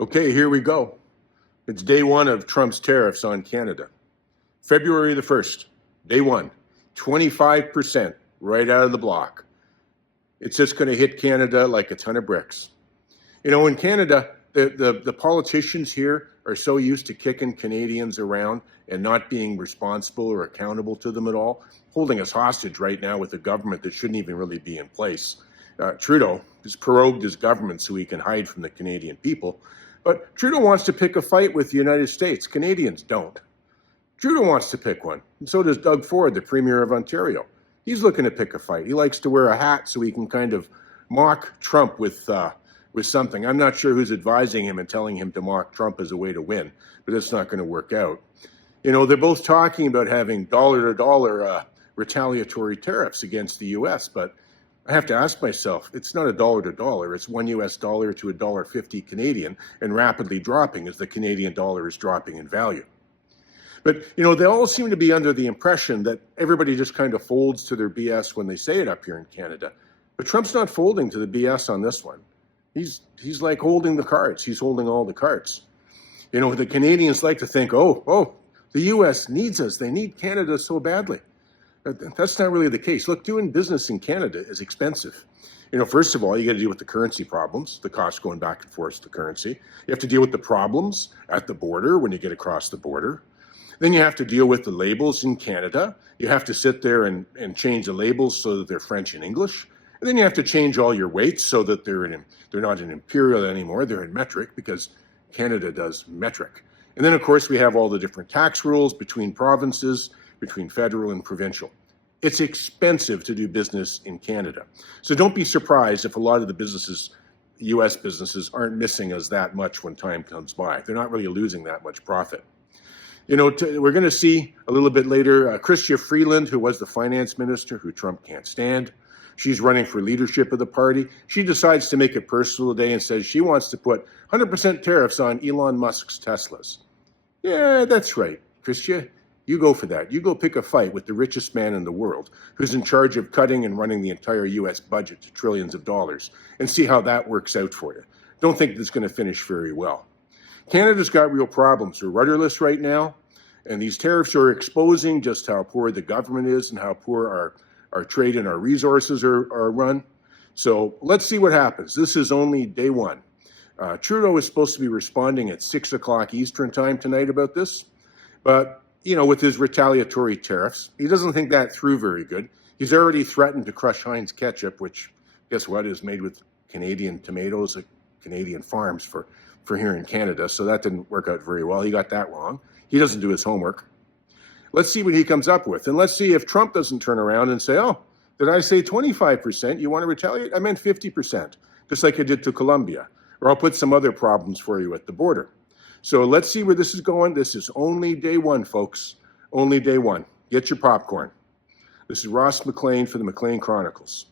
Okay, here we go. It's day one of Trump's tariffs on Canada. February the 1st, day one, 25% right out of the block. It's just going to hit Canada like a ton of bricks. You know, in Canada, the politicians here are so used to kicking Canadians around and not being responsible or accountable to them at all, holding us hostage right now with a government that shouldn't even really be in place. Trudeau has prorogued his government so he can hide from the Canadian people. But Trudeau wants to pick a fight with the United States. Canadians don't. Trudeau wants to pick one, and so does Doug Ford, the Premier of Ontario. He's looking to pick a fight. He likes to wear a hat so he can kind of mock Trump with something. I'm not sure who's advising him and telling him to mock Trump as a way to win, but it's not going to work out. You know, they're both talking about having dollar-to-dollar retaliatory tariffs against the U.S., but I have to ask myself, it's not a dollar-to-dollar. It's $1 US to $1.50 Canadian, and rapidly dropping as the Canadian dollar is dropping in value. But, you know, they all seem to be under the impression that everybody just kind of folds to their BS when they say it up here in Canada. But Trump's not folding to the BS on this one. He's like holding the cards. He's holding all the cards. You know, the Canadians like to think, oh, the U.S. needs us. They need Canada so badly. That's not really the case. Look, doing business in Canada is expensive. You know, first of all, you got to deal with the currency problems, the cost going back and forth, the currency. You have to deal with the problems at the border when you get across the border. Then you have to deal with the labels in Canada. You have to sit there and change the labels so that they're French and English. And then you have to change all your weights so that they're not in imperial anymore. They're in metric because Canada does metric. And then, of course, we have all the different tax rules between provinces, between federal and provincial. It's expensive to do business in Canada. So don't be surprised if a lot of the businesses, U.S. businesses, aren't missing us that much when time comes by. They're not really losing that much profit. You know, we're going to see a little bit later Chrystia Freeland, who was the finance minister, who Trump can't stand. She's running for leadership of the party. She decides to make it personal today and says she wants to put 100% tariffs on Elon Musk's Teslas. Yeah, that's right, Chrystia. You go for that. You go pick a fight with the richest man in the world, who's in charge of cutting and running the entire U.S. budget to trillions of dollars, and see how that works out for you. Don't think it's going to finish very well. Canada's got real problems. We're rudderless right now, and these tariffs are exposing just how poor the government is and how poor our trade and our resources are run. So let's see what happens. This is only day one. Trudeau is supposed to be responding at 6 o'clock Eastern time tonight about this, but you know, with his retaliatory tariffs, he doesn't think that through very good. He's already threatened to crush Heinz ketchup, which, guess what, is made with Canadian tomatoes at Canadian farms for here in Canada. So that didn't work out very well. He got that wrong. He doesn't do his homework. Let's see what he comes up with. And let's see if Trump doesn't turn around and say, oh, did I say 25%? You want to retaliate? I meant 50%, just like I did to Colombia. Or I'll put some other problems for you at the border. So let's see where this is going. This is only day one, folks. Only day one. Get your popcorn. This is Ross McLean for the McLean Chronicles.